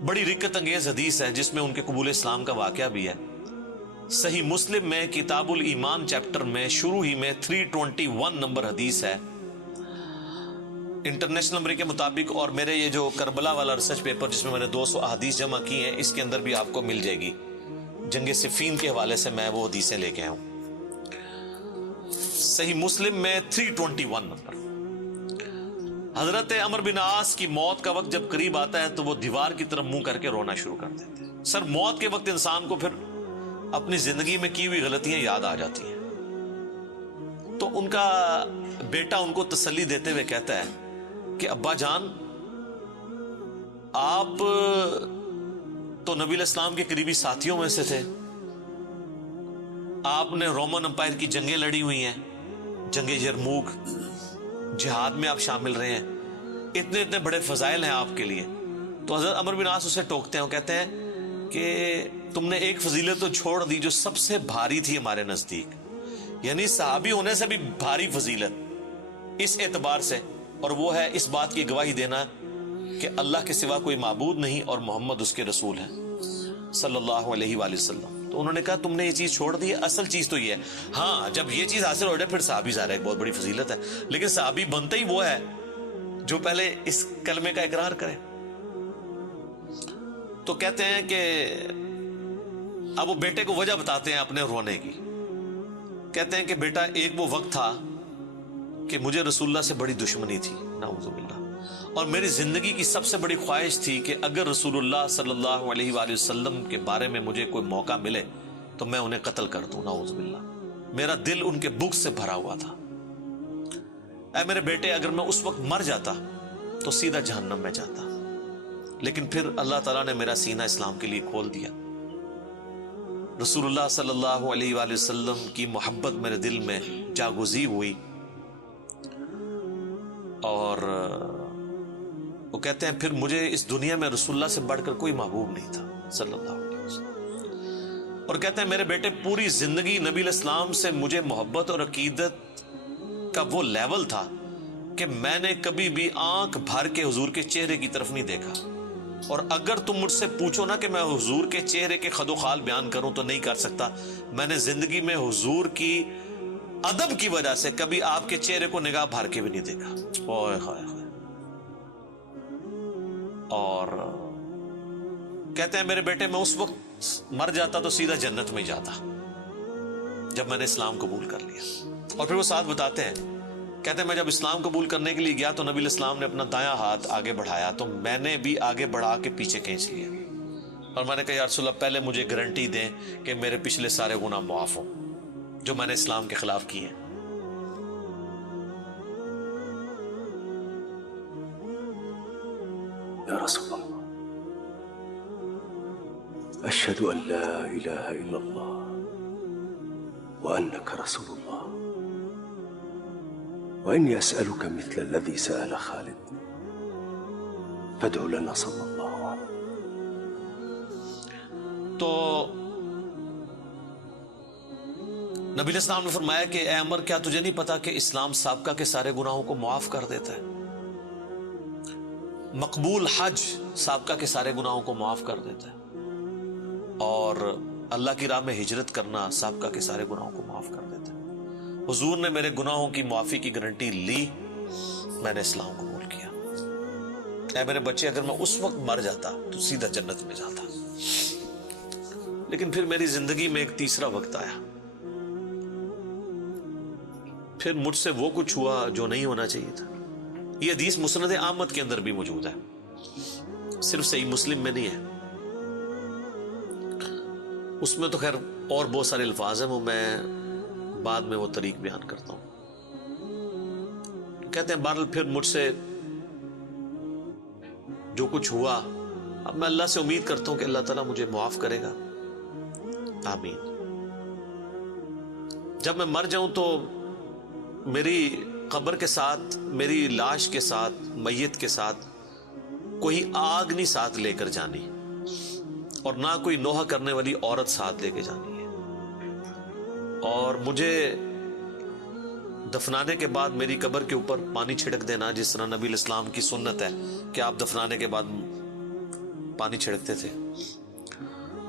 بڑی رکت انگیز حدیث ہے جس میں ان کے قبول اسلام کا واقعہ بھی ہے۔ صحیح مسلم میں کتاب الایمان چیپٹر میں شروع ہی میں 321 نمبر حدیث ہے، انٹرنیشنل نمبر کے مطابق، اور میرے یہ جو کربلا والا ریسرچ پیپر جس میں نے 200 احادیث جمع کی ہیں اس کے اندر بھی آپ کو مل جائے گی، جنگ صفین کے حوالے سے میں وہ حدیثیں لے کے آیا ہوں۔ صحیح مسلم میں 321 نمبر، حضرت عمرو بن عاص کی موت کا وقت جب قریب آتا ہے تو وہ دیوار کی طرف منہ کر کے رونا شروع کر دیتے ہیں۔ سر موت کے وقت انسان کو پھر اپنی زندگی میں کی ہوئی غلطیاں یاد آ جاتی ہیں، تو ان کا بیٹا ان کو تسلی دیتے ہوئے کہتا ہے کہ ابا جان، آپ تو نبی علیہ السلام کے قریبی ساتھیوں میں سے تھے، آپ نے رومن امپائر کی جنگیں لڑی ہوئی ہیں، جنگ یرموک، جہاد میں آپ شامل رہے ہیں، اتنے اتنے بڑے فضائل ہیں آپ کے لیے۔ تو حضرت عمرو بن عاص اسے ٹوکتے ہیں، وہ کہتے ہیں کہ تم نے ایک فضیلت تو چھوڑ دی جو سب سے بھاری تھی ہمارے نزدیک، یعنی صحابی ہونے سے بھی بھاری فضیلت اس اعتبار سے، اور وہ ہے اس بات کی گواہی دینا کہ اللہ کے سوا کوئی معبود نہیں اور محمد اس کے رسول ہیں صلی اللہ علیہ وآلہ وسلم۔ تو انہوں نے کہا تم نے یہ چیز چھوڑ دی ہے، اصل چیز تو یہ ہے، ہاں جب یہ چیز حاصل ہو جائے پھر صحابی ظاہر ہے ایک بہت بڑی فضیلت ہے، لیکن صحابی بنتا ہی وہ ہے جو پہلے اس کلمے کا اقرار کرے۔ تو کہتے ہیں کہ اب وہ بیٹے کو وجہ بتاتے ہیں اپنے رونے کی، کہتے ہیں کہ بیٹا ایک وہ وقت تھا کہ مجھے رسول اللہ سے بڑی دشمنی تھی، نعوذ باللہ، اور میری زندگی کی سب سے بڑی خواہش تھی کہ اگر رسول اللہ صلی اللہ علیہ وآلہ وسلم کے بارے میں مجھے کوئی موقع ملے تو میں انہیں قتل کر دوں، نعوذ باللہ۔ میرا دل ان کے بغض سے بھرا ہوا تھا۔ اے میرے بیٹے، اگر میں اس وقت مر جاتا تو سیدھا جہنم میں جاتا، لیکن پھر اللہ تعالیٰ نے میرا سینہ اسلام کے لیے کھول دیا، رسول اللہ صلی اللہ علیہ وآلہ وسلم کی محبت میرے دل میں جاگزی ہوئی، اور وہ کہتے ہیں پھر مجھے اس دنیا میں رسول اللہ سے بڑھ کر کوئی محبوب نہیں تھا صلی اللہ علیہ وسلم۔ اور کہتے ہیں میرے بیٹے، پوری زندگی نبی علیہ السلام سے مجھے محبت اور عقیدت کا وہ لیول تھا کہ میں نے کبھی بھی آنکھ بھر کے حضور کے چہرے کی طرف نہیں دیکھا، اور اگر تم مجھ سے پوچھو نا کہ میں حضور کے چہرے کے خد و خال بیان کروں تو نہیں کر سکتا۔ میں نے زندگی میں حضور کی ادب کی وجہ سے کبھی آپ کے چہرے کو نگاہ بھر کے بھی نہیں دیکھا۔ اوئے ہائے ہائے۔ اور کہتے ہیں میرے بیٹے، میں اس وقت مر جاتا تو سیدھا جنت میں جاتا جب میں نے اسلام قبول کر لیا۔ اور پھر وہ ساتھ بتاتے ہیں، کہتے ہیں میں جب اسلام قبول کرنے کے لیے گیا تو نبی علیہ السلام نے اپنا دایاں ہاتھ آگے بڑھایا تو میں نے بھی آگے بڑھا کے پیچھے کھینچ لیا، اور میں نے کہا یا رسول اللہ، پہلے مجھے گارنٹی دیں کہ میرے پچھلے سارے گناہ معاف ہوں جو میں نے اسلام کے خلاف کیے ہیں۔ یا رسول اللہ، اشہد ان لا الہ الا اللہ وانک رسول اللہ، وإني أسألك مثل الذي سأل خالد فادع لنا صلی اللہ علیہ۔ تو نبی علیہ السلام نے فرمایا کہ اے عمر، کیا تجھے نہیں پتا کہ اسلام سابقہ کے سارے گناہوں کو معاف کر دیتا ہے؟ مقبول حج سابقہ کے سارے گناہوں کو معاف کر دیتا ہے، اور اللہ کی راہ میں ہجرت کرنا سابقہ کے سارے گناہوں کو معاف کر دیتا ہے۔ حضور نے میرے گناہوں کی معافی کی گارنٹی لی، میں نے اسلام قبول کیا۔ اے میرے بچے، اگر میں اس وقت مر جاتا تو سیدھا جنت میں جاتا، لیکن پھر میری زندگی میں ایک تیسرا وقت آیا، پھر مجھ سے وہ کچھ ہوا جو نہیں ہونا چاہیے تھا۔ یہ حدیث مسند احمد کے اندر بھی موجود ہے، صرف صحیح مسلم میں نہیں ہے۔ اس میں تو خیر اور بہت سارے الفاظ ہیں، وہ میں بعد میں وہ طریق بیان کرتا ہوں۔ کہتے ہیں بہرحال پھر مجھ سے جو کچھ ہوا، اب میں اللہ سے امید کرتا ہوں کہ اللہ تعالیٰ مجھے معاف کرے گا، آمین۔ جب میں مر جاؤں تو میری قبر کے ساتھ، میری لاش کے ساتھ، میت کے ساتھ کوئی آگ نہیں ساتھ لے کر جانی، اور نہ کوئی نوحہ کرنے والی عورت ساتھ لے کے جانی ہے، اور مجھے دفنانے کے بعد میری قبر کے اوپر پانی چھڑک دینا، جس طرح نبی علیہ السلام کی سنت ہے کہ آپ دفنانے کے بعد پانی چھڑکتے تھے،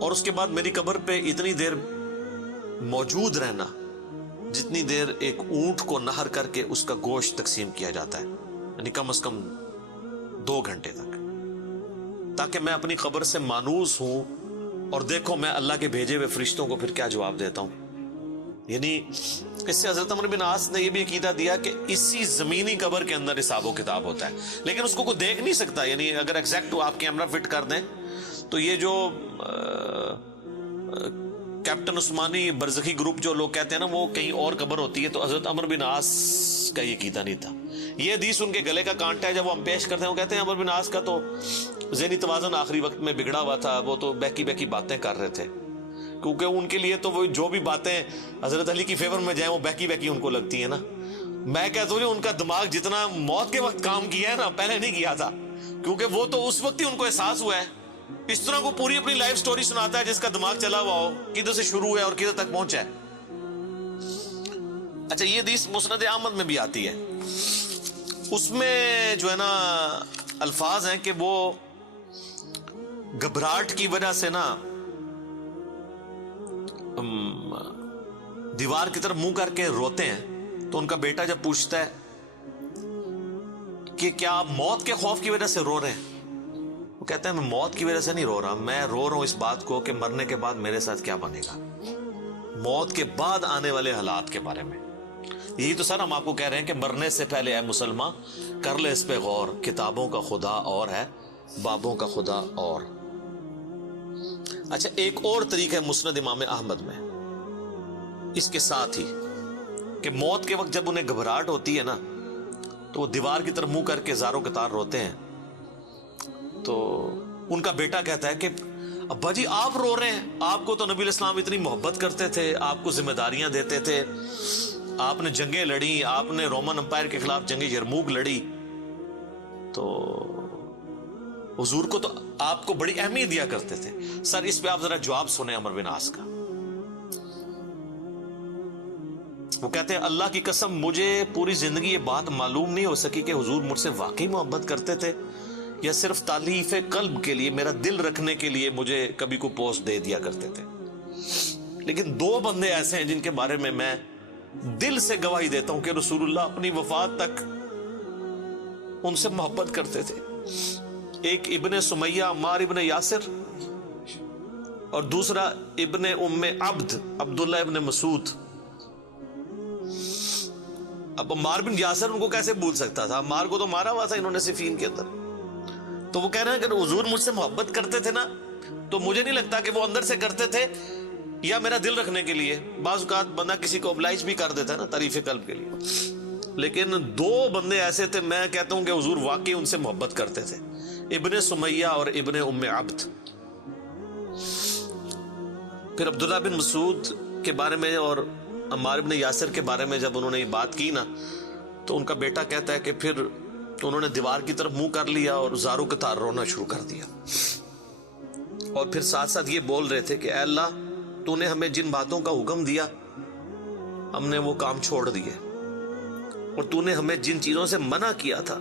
اور اس کے بعد میری قبر پہ اتنی دیر موجود رہنا جتنی دیر ایک اونٹ کو نہر کر کے اس کا گوشت تقسیم کیا جاتا ہے، یعنی کم از کم 2 گھنٹے تک، تاکہ میں اپنی قبر سے مانوس ہوں اور دیکھو میں اللہ کے بھیجے ہوئے فرشتوں کو پھر کیا جواب دیتا ہوں۔ یعنی اس سے حضرت عمرو بن عاص نے یہ بھی عقیدہ دیا کہ اسی زمینی قبر کے اندر حساب و کتاب ہوتا ہے، لیکن اس کو کوئی دیکھ نہیں سکتا۔ یعنی اگر ایگزیکٹ آپ کیمرہ فٹ کر دیں تو یہ جو کیپٹن عثمانی برزخی گروپ جو لوگ کہتے ہیں نا وہ کہیں اور قبر ہوتی ہے، تو حضرت عمرو بن عاص کا یہ عقیدہ نہیں تھا۔ یہ حدیث ان کے گلے کا کانٹا ہے، جب وہ ہم پیش کرتے ہیں وہ کہتے ہیں عمرو بن عاص کا تو ذہنی توازن آخری وقت میں بگڑا ہوا تھا، وہ تو بہکی باتیں کر رہے تھے، کیونکہ ان کے لیے تو وہ جو بھی باتیں حضرت علی کی فیور میں جائیں وہ بہکی ان کو لگتی ہیں نا۔ میں کہتا ہوں ان کا دماغ جتنا موت کے وقت کام کیا ہے نا پہلے نہیں کیا تھا، کیونکہ وہ تو اس وقت ہی ان کو احساس ہوا ہے۔ اس طرح کو پوری اپنی لائف سٹوری سناتا ہے جس کا دماغ چلا ہوا ہو، کدھر سے شروع ہے اور کدھر تک پہنچا ہے۔ اچھا، یہ حدیث مسند احمد میں بھی آتی ہے، اس میں جو ہے نا الفاظ ہیں کہ وہ گھبراہٹ کی وجہ سے نا دیوار کی طرف منہ کر کے روتے ہیں، تو ان کا بیٹا جب پوچھتا ہے کہ کیا آپ موت کے خوف کی وجہ سے رو رہے ہیں، وہ کہتا ہے میں موت کی وجہ سے نہیں رو رہا، میں رو رہا ہوں اس بات کو کہ مرنے کے بعد میرے ساتھ کیا بنے گا، موت کے بعد آنے والے حالات کے بارے میں۔ یہی تو سر ہم آپ کو کہہ رہے ہیں کہ مرنے سے پہلے اے مسلمان کر لے اس پہ غور، کتابوں کا خدا اور ہے، بابوں کا خدا اور۔ اچھا، ایک اور طریقہ ہے مسند امام احمد میں اس کے ساتھ ہی کہ موت کے وقت جب انہیں گھبراہٹ ہوتی ہے نا تو وہ دیوار کی طرف منہ کر کے زاروں قطار روتے ہیں، تو ان کا بیٹا کہتا ہے کہ ابا جی آپ رو رہے ہیں، آپ کو تو نبی علیہ السلام اتنی محبت کرتے تھے، آپ کو ذمہ داریاں دیتے تھے، آپ نے جنگیں لڑی، آپ نے رومن امپائر کے خلاف جنگ یرموک لڑی، تو حضور کو تو آپ کو بڑی اہمیت دیا کرتے تھے۔ سر اس پہ آپ ذرا جواب سنیں عمرو بن عاص کا۔ وہ کہتے ہیں اللہ کی قسم مجھے پوری زندگی یہ بات معلوم نہیں ہو سکی کہ حضور مجھ سے واقعی محبت کرتے تھے یا صرف تالیف قلب کے لیے، میرا دل رکھنے کے لیے مجھے کبھی کو پوسٹ دے دیا کرتے تھے۔ لیکن 2 بندے ایسے ہیں جن کے بارے میں دل سے گواہی دیتا ہوں کہ رسول اللہ اپنی وفات تک ان سے محبت کرتے تھے، ایک ابن سمیہ عمار ابن یاسر اور دوسرا ابن ام عبد عبداللہ ابن مسعود۔ اب عمار بن یاسر ان کو کیسے بھول سکتا تھا، عمار کو تو مارا ہوا تھا انہوں نے صفین کے اندر۔ تو وہ کہہ رہے ہیں کہ حضور مجھ سے محبت کرتے تھے نا، تو مجھے نہیں لگتا کہ وہ اندر سے کرتے تھے یا میرا دل رکھنے کے لیے، بعض اوقات بندہ کسی کو oblige بھی کر دیتا ہے نا تعریف قلب کے لیے، لیکن 2 بندے ایسے تھے میں کہتا ہوں کہ حضور واقعی ان سے محبت کرتے تھے، ابن سمیہ اور ابن ام عبد۔ پھر عبداللہ بن مسعود کے بارے میں اور عمار بن یاسر کے بارے میں جب انہوں نے یہ بات کی نا تو ان کا بیٹا کہتا ہے کہ پھر انہوں نے دیوار کی طرف منہ کر لیا اور زاروں کے تار رونا شروع کر دیا، اور پھر ساتھ ساتھ یہ بول رہے تھے کہ اے اللہ تو نے ہمیں جن باتوں کا حکم دیا ہم نے وہ کام چھوڑ دیے، اور تو نے ہمیں جن چیزوں سے منع کیا تھا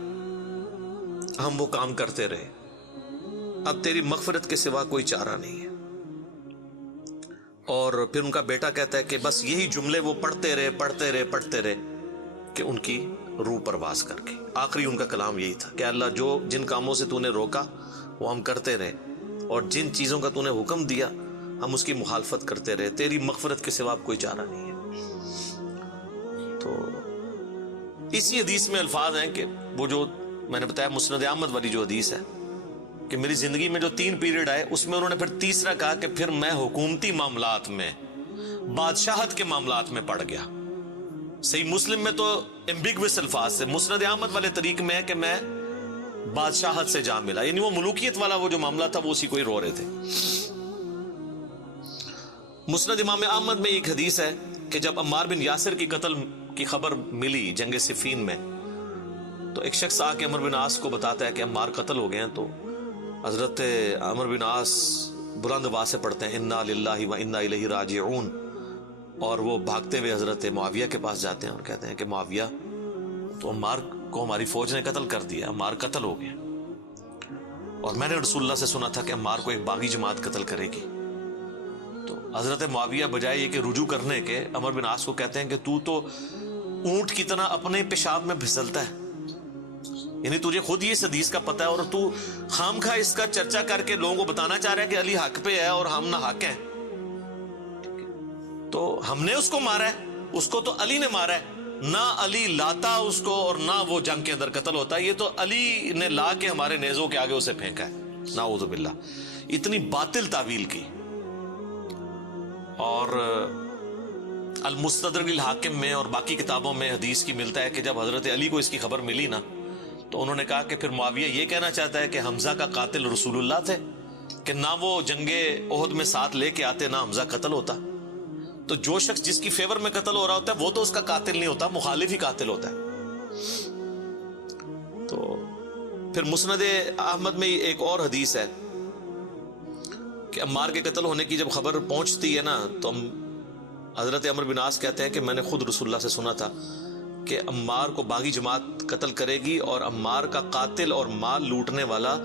ہم وہ کام کرتے رہے، اب تیری مغفرت کے سوا کوئی چارہ نہیں ہے۔ اور پھر ان کا بیٹا کہتا ہے کہ بس یہی جملے وہ پڑھتے رہے کہ ان کی روح پرواز کر گئی۔ آخری ان کا کلام یہی تھا کہ اللہ جو جن کاموں سے تو نے روکا وہ ہم کرتے رہے، اور جن چیزوں کا تو نے حکم دیا ہم اس کی مخالفت کرتے رہے، تیری مغفرت کے سوا کوئی چارہ نہیں ہے۔ تو اسی حدیث میں الفاظ ہیں کہ وہ جو میں نے بتایا مسند احمد والی جو حدیث ہے کہ میری زندگی میں جو 3 پیریڈ آئے اس میں انہوں نے پھر تیسرا کہا کہ پھر میں حکومتی معاملات میں، بادشاہت کے معاملات میں پڑ گیا۔ صحیح مسلم میں تو ایمبیگوس الفاظ سے، مسند احمد والے طریق میں ہے کہ میں بادشاہت سے جا ملا، یعنی وہ ملوکیت والا وہ جو معاملہ تھا وہ اسی کو ہی رو رہے تھے۔ مسند امام احمد میں ایک حدیث ہے کہ جب عمار بن یاسر کی قتل کی خبر ملی جنگ صفین میں تو ایک شخص آ کے عمرو بن عاص کو بتاتا ہے کہ عمار قتل ہو گئے ہیں، تو حضرت عمرو بن عاص بلند آواز سے پڑھتے ہیں انا للہ و انا الیہ راجعون، اور وہ بھاگتے ہوئے حضرت معاویہ کے پاس جاتے ہیں اور کہتے ہیں کہ معاویہ تو عمار کو ہماری فوج نے قتل کر دیا، عمار قتل ہو گئے، اور میں نے رسول اللہ سے سنا تھا کہ عمار کو ایک باغی جماعت قتل کرے گی. تو حضرت معاویہ بجائے یہ کہ رجوع کرنے کے عمر بن عاص کو کہتے ہیں کہ تو اونٹ کی طرح اپنے پیشاب میں پھسلتا ہے, یعنی تجھے خود یہ اس حدیث کا پتہ ہے اور تو خام خواہ اس کا چرچا کر کے لوگوں کو بتانا چاہ رہا ہے کہ علی حق پہ ہے اور ہم نہ حق ہیں. تو ہم نے اس کو مارا ہے, اس کو تو علی نے مارا ہے, نہ علی لاتا اس کو اور نہ وہ جنگ کے اندر قتل ہوتا, یہ تو علی نے لا کے ہمارے نیزوں کے آگے اسے پھینکا ہے. نعوذ باللہ, اتنی باطل تعویل کی. اور المستدرک الحاکم میں اور باقی کتابوں میں حدیث کی ملتا ہے کہ جب حضرت علی کو اس کی خبر ملی نا, تو انہوں نے کہا کہ پھر معاویہ یہ کہنا چاہتا ہے کہ حمزہ کا قاتل رسول اللہ تھے, کہ نہ وہ جنگ احد میں ساتھ لے کے آتے نہ حمزہ قتل ہوتا. تو جو شخص جس کی فیور میں قتل ہو رہا ہوتا ہے وہ تو اس کا قاتل نہیں ہوتا, مخالف ہی قاتل ہوتا ہے. تو پھر مسند احمد میں ایک اور حدیث ہے کہ عمار کے قتل ہونے کی جب خبر پہنچتی ہے نا, تو حضرت عمر بن عاص کہتے ہیں کہ میں نے خود رسول اللہ سے سنا تھا کہ عمار کو باغی جماعت قتل کرے گی اور عمار کا قاتل اور مال لوٹنے والا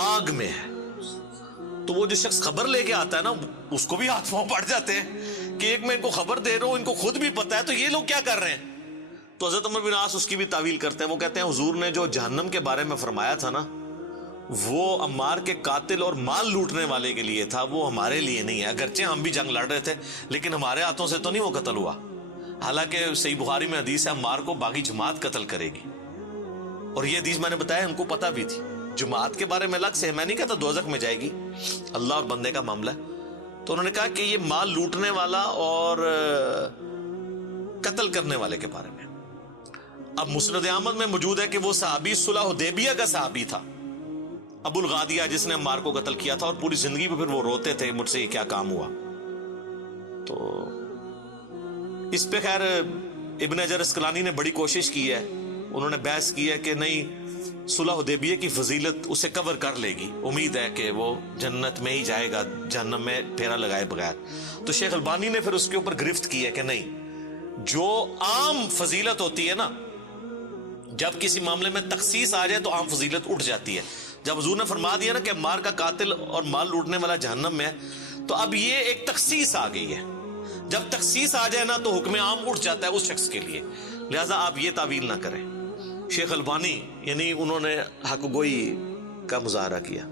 آگ میں ہے. تو وہ جو شخص خبر لے کے آتا ہے نا, اس کو بھی ہاتھ پاؤں پڑ جاتے ہیں کہ ایک میں ان کو خبر دے رہا ہوں, ان کو خود بھی پتا ہے, تو یہ لوگ کیا کر رہے ہیں. تو حضرت عمر بن عاص اس کی بھی تعویل کرتے ہیں. وہ کہتے ہیں حضور نے جو جہنم کے بارے میں فرمایا تھا نا, وہ عمار کے قاتل اور مال لوٹنے والے کے لیے تھا, وہ ہمارے لیے نہیں ہے. اگرچہ ہم بھی جنگ لڑ رہے تھے لیکن ہمارے ہاتھوں سے تو نہیں وہ قتل ہوا. حالانکہ صحیح بخاری میں حدیث ہے عمار کو باغی جماعت قتل کرے گی, اور یہ حدیث میں نے بتایا ان کو پتہ بھی تھی. جماعت کے بارے میں الگ سے, میں نہیں کہتا دوزخ میں جائے گی, اللہ اور بندے کا معاملہ ہے. تو انہوں نے کہا کہ یہ مال لوٹنے والا اور قتل کرنے والے کے بارے میں. اب مسند احمد میں موجود ہے کہ وہ صحابی صلح حدیبیہ کا صحابی تھا, ابو الغادیہ, جس نے عمار کو قتل کیا تھا, اور پوری زندگی پہ پھر وہ روتے تھے مجھ سے یہ کیا کام ہوا. تو اس پہ خیر ابن حجر اسقلانی نے بڑی کوشش کی ہے, انہوں نے بحث کی ہے کہ نہیں, صلح حدیبیہ کی فضیلت اسے کور کر لے گی, امید ہے کہ وہ جنت میں ہی جائے گا, جہنم میں پھیرا لگائے بغیر. تو شیخ البانی نے پھر اس کے اوپر گرفت کی ہے کہ نہیں, جو عام فضیلت ہوتی ہے نا, جب کسی معاملے میں تخصیص آ جائے تو عام فضیلت اٹھ جاتی ہے. جب حضور نے فرما دیا نا کہ عمار کا قاتل اور مال لوٹنے والا جہنم میں ہے, تو اب یہ ایک تخصیص آ گئی ہے. جب تخصیص آ جائے نا تو حکم عام اٹھ جاتا ہے اس شخص کے لیے, لہذا آپ یہ تعویل نہ کریں. شیخ البانی یعنی انہوں نے حق گوئی کا مظاہرہ کیا.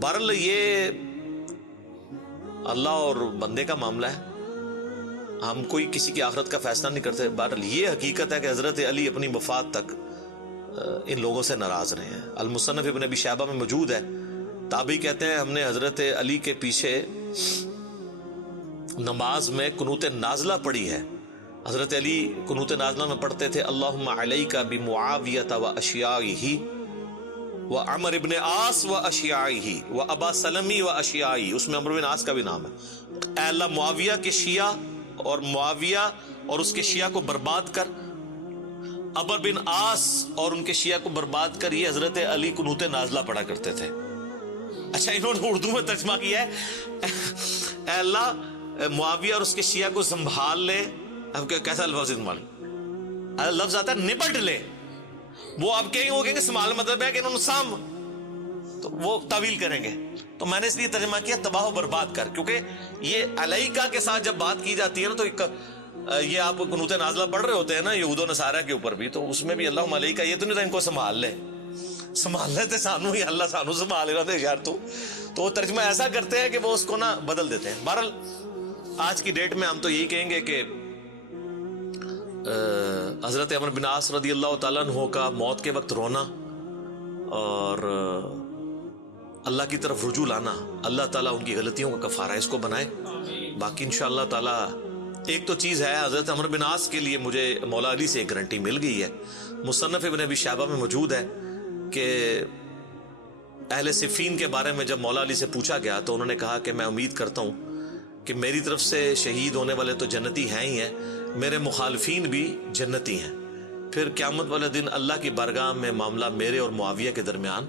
بہرحال یہ اللہ اور بندے کا معاملہ ہے, ہم کوئی کسی کی آخرت کا فیصلہ نہیں کرتے. بہرحال یہ حقیقت ہے کہ حضرت علی اپنی وفات تک ان لوگوں سے ناراض رہے ہیں. المصنف ابن ابی شیبہ میں موجود ہے, تابعی کہتے ہیں ہم نے حضرت علی کے پیچھے نماز میں قنوت نازلہ پڑھی ہے. حضرت علی قنوت نازلہ میں پڑھتے تھے اللہم علیک بمعاویۃ و اشیائہ و عمر ابن عاص و اشیائہ و ابا سلمی و اشیائہ. اس میں عمر بن عاص کا بھی نام ہے. اے اللہ معاویہ کے شیعہ اور معاویہ اور اس کے شیعہ کو برباد کر, عمر بن عاص اور ان کے شیعہ کو برباد کر. یہ حضرت علی قنوت نازلہ پڑھا کرتے تھے. اچھا, انہوں نے اردو میں ترجمہ کیا ہے اے اللہ معاویہ اور اس کے شیعہ کو سنبھال لے. اب کیسا لفظ استعمال, لفظ آتا ہے نپٹ لے. وہ اب کہیں گے سنبھال مطلب ہے کہ انہوں نے سام, تو وہ تعویل کریں گے. تو میں نے اس لیے ترجمہ کیا تباہ و برباد کر, کیونکہ یہ علیکہ کے ساتھ جب بات کی جاتی ہے نا, تو یہ آپ قنوت نازلہ پڑھ رہے ہوتے ہیں نا یہود و نصارہ کے اوپر بھی, تو اس میں بھی اللہم علیکہ یہ تو نہیں تھا ان کو سنبھال لے, سنبھال لیتے سانو ہی, اللہ سانو سنبھال رہا تھا یار. تو وہ ترجمہ ایسا کرتے ہیں کہ وہ اس کو نا بدل دیتے ہیں. بہرحال آج کی ڈیٹ میں ہم تو یہی کہیں گے کہ حضرت عمر بن عاص رضی اللہ تعالیٰ عنہ کا موت کے وقت رونا اور اللہ کی طرف رجوع لانا, اللہ تعالیٰ ان کی غلطیوں کا کفارہ اس کو بنائے. باقی انشاءاللہ تعالیٰ ایک تو چیز ہے, حضرت عمر بن عاص کے لیے مجھے مولا علی سے ایک گارنٹی مل گئی ہے. مصنف ابن ابی شیبہ میں موجود ہے کہ اہل صفین کے بارے میں جب مولا علی سے پوچھا گیا تو انہوں نے کہا کہ میں امید کرتا ہوں کہ میری طرف سے شہید ہونے والے تو جنتی ہیں ہی ہیں, میرے مخالفین بھی جنتی ہیں. پھر قیامت والے دن اللہ کی بارگاہ میں معاملہ میرے اور معاویہ کے درمیان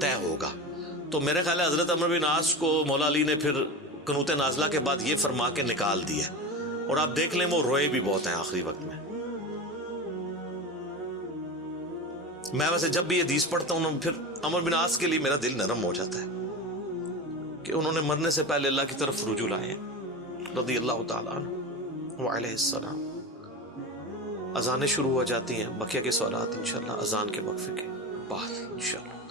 طے ہوگا. تو میرے خیال ہے حضرت عمر بن عاص کو مولا علی نے پھر قنوت نازلہ کے بعد یہ فرما کے نکال دیا, اور آپ دیکھ لیں وہ روئے بھی بہت ہیں آخری وقت میں. میں ویسے جب بھی یہ حدیث پڑھتا ہوں پھر عمر بن عاص کے لیے میرا دل نرم ہو جاتا ہے کہ انہوں نے مرنے سے پہلے اللہ کی طرف رجوع لائے ہیں رضی اللہ تعالیٰ عنہ وعلیہ السلام. اذانیں شروع ہو جاتی ہیں. بقیہ کے سوالات انشاءاللہ اذان کے وقفے کے بعد انشاءاللہ.